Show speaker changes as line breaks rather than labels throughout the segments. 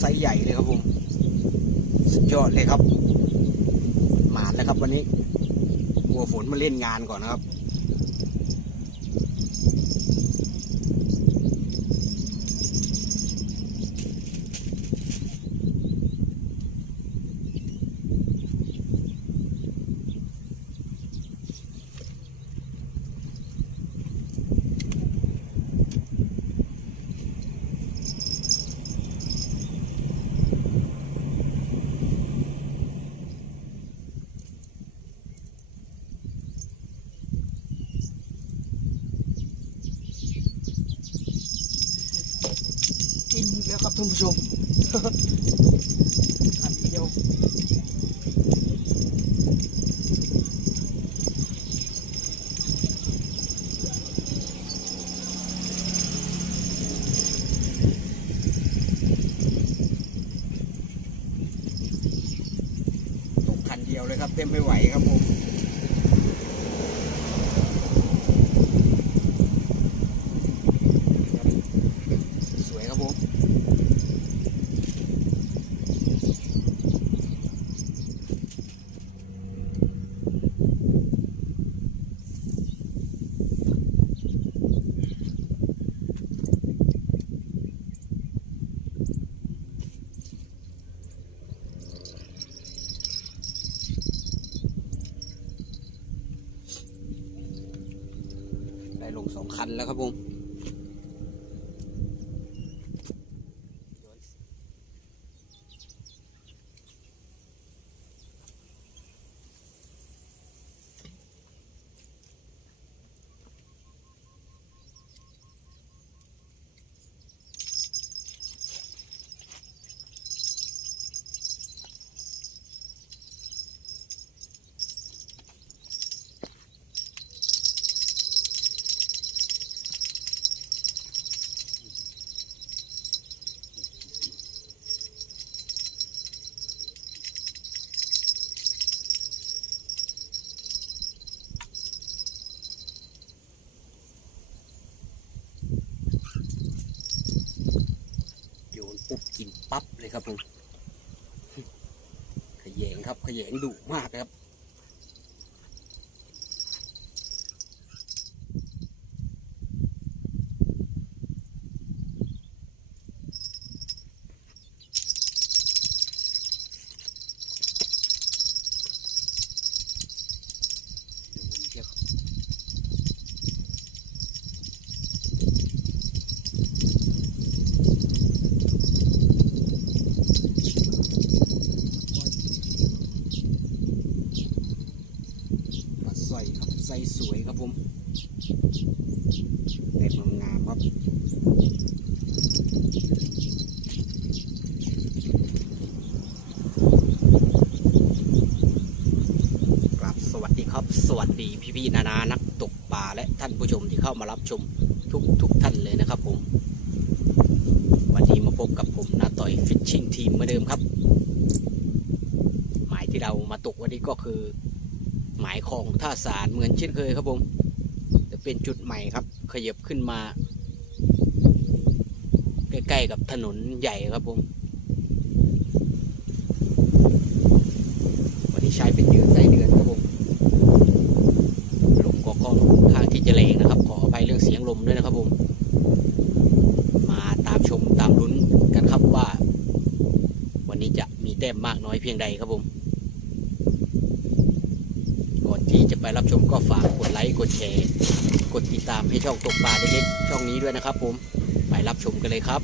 ไซส์ใหญ่เลยครับผม สุดยอดเลยครับ หมาดแล้วครับวันนี้กลัวฝนมาเล่นงานก่อนนะครับ กินแล้วครับท่านผู้ชม อันเดียวตกคันเดียวเลยครับ เต็มไม่ไหวครับผม สวย ครับผมได้ลงสองคันแล้วครับผม โยน ปั๊บเลยครับผมขยงครับขยงดุมากครับ เดี๋ยวครับปลาสร้อยครับไซส์สวยครับผมเต็มงามๆครับ ครับสวัสดีครับ สวัส ดีพี่ๆนานานักตกปลาและท่านผู้ชมที่เข้ามารับชมทุกทุกท่านเลยนะครับผม วันนี้มาพบกับผมนาต่อยฟิชชิ่งทีมเหมือนเดิมครับ หมายที่เรามาตกวันนี้ก็คือ หมายของท่าสารเหมือนเช่นเคยครับผมแต่เป็นจุดใหม่ครับ ขยับขึ้นมาใกล้ๆกับถนนใหญ่ครับผม วันนี้ใช้เป็น มาตามชมตามลุ้นกันครับว่า วันนี้จะมีแต้มมากน้อยเพียงใดครับผม ก่อนที่จะไปรับชมก็ฝากกดไลค์กดแชร์กดติดตามให้ช่องตกปลาเล็กๆช่องนี้ด้วยนะครับผมไปรับชมกันเลยครับ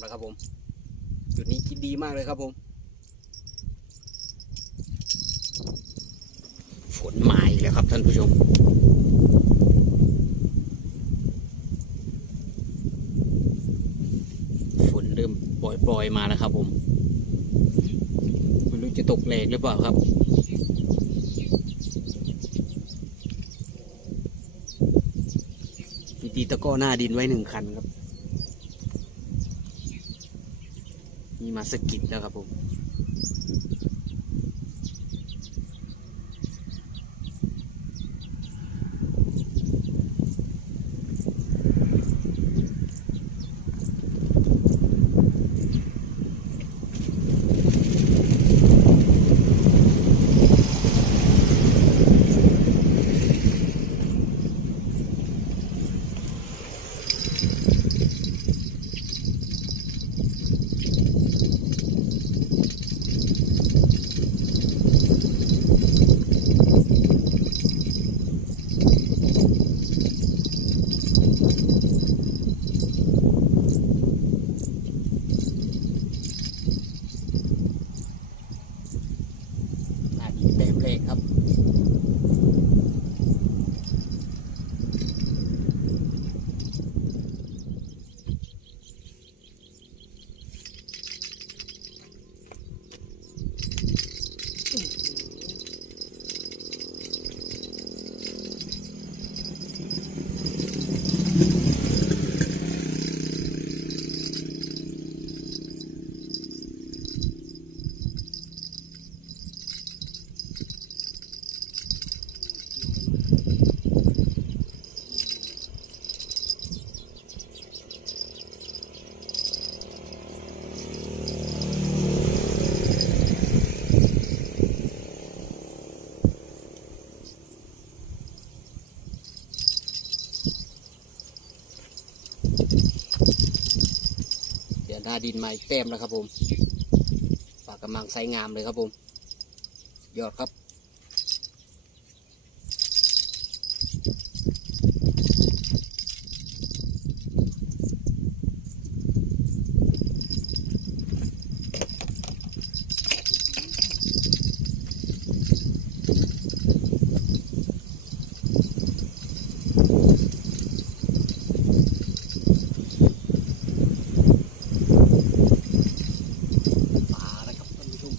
แต้มแล้วครับผม จุดนี้คิดดีมากเลยครับผม ฝนมาอีกแล้วครับท่านผู้ชมฝนเริ่มปล่อยๆมาแล้วครับผมไม่รู้จะตกแรงหรือเปล่าครับมีตีตะก้อหน้าดินไว้หนึ่งคันครับ มีมาสะกิดแล้วครับผม หน้า เต็มเลยครับาดินมาอีกเต็มแล้วครับผมฝากกำลังไซงามเลยครับผม ยอดครับ มาแล้วครับท่านผู้ชม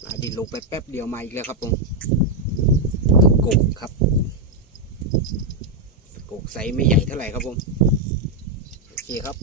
หน้าดินลงไปแป๊บ เดียวมาอีกแล้วครับผมตะโกกครับตะโกกใสไม่ใหญ่เท่าไหร่ครับผม โอเคครับ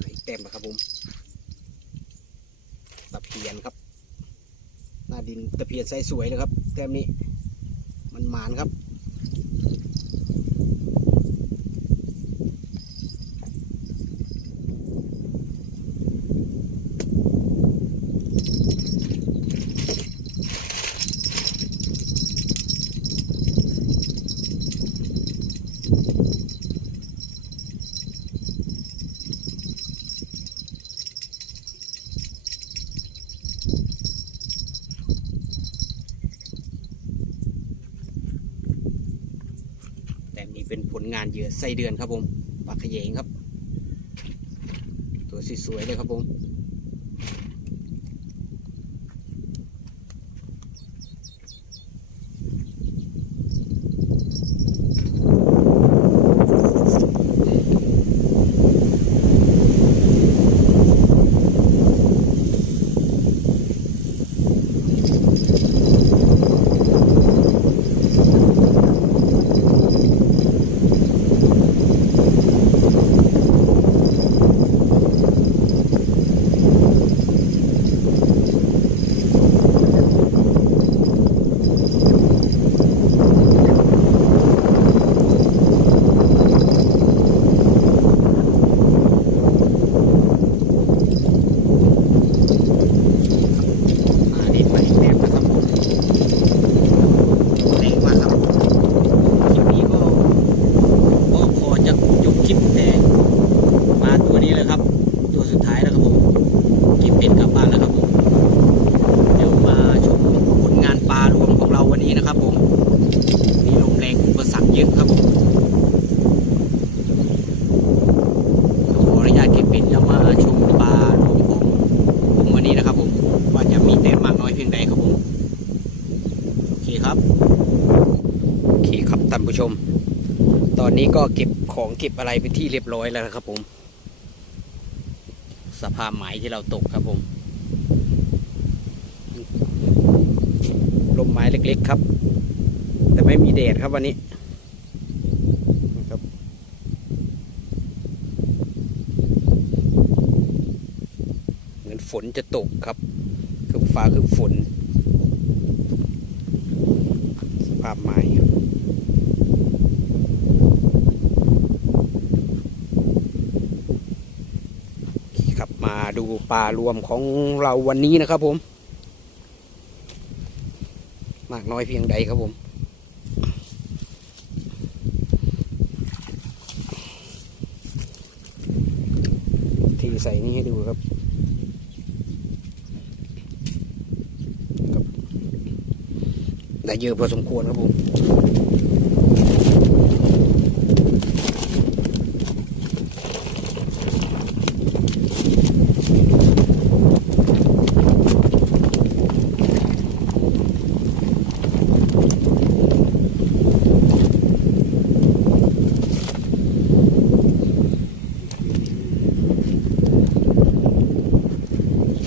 มาอีกเต็มแล้วครับผมตะเพียนครับ หน้าดินตะเพียนไซส์สวยเลยครับแต้มนี้มันหมานครับ เป็นผลงานเหยื่อไส้เดือนครับผมปากขยงครับ ตัวสวยๆเลยครับผม ผู้ชม ตอนนี้ก็เก็บของเก็บอะไรเป็นที่เรียบร้อยแล้วนะครับผม สภาพหมายที่เราตกครับผมลมไม้เล็กๆครับ แต่ไม่มีแดดครับวันนี้เหมือนฝนจะตกครับคือฟ้าคือฝน สภาพไม้ครับครับ มาดูปลารวมของเราวันนี้นะครับผม มากน้อยเพียงใดครับผม ที่ใส่นี่ให้ดูครับครับได้เยอะพอสมควรครับผม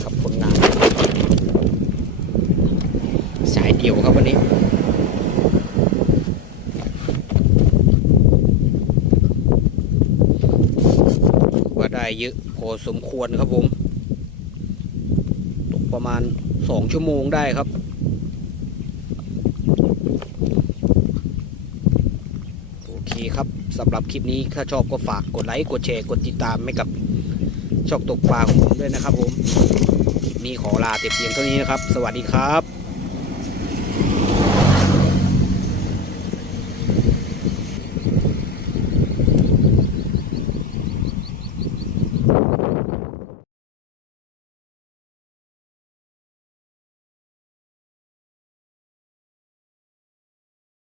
ครับผลงานสายเดียวครับวันนี้ ว่าได้เยอะพอสมค วนครับผม ตกประมาณสองชั่วโมงได้ครับ โอเคครับสำหรับคลิปนี้ถ้าชอบก็ฝากกดไลค์กดแชร์กดติดตามให้กับช่องตกปลาของผมด้วยนะครับผม คลิปนี้ขอลาแต่เพียงเท่านี้นะครับ สวัสดีครับ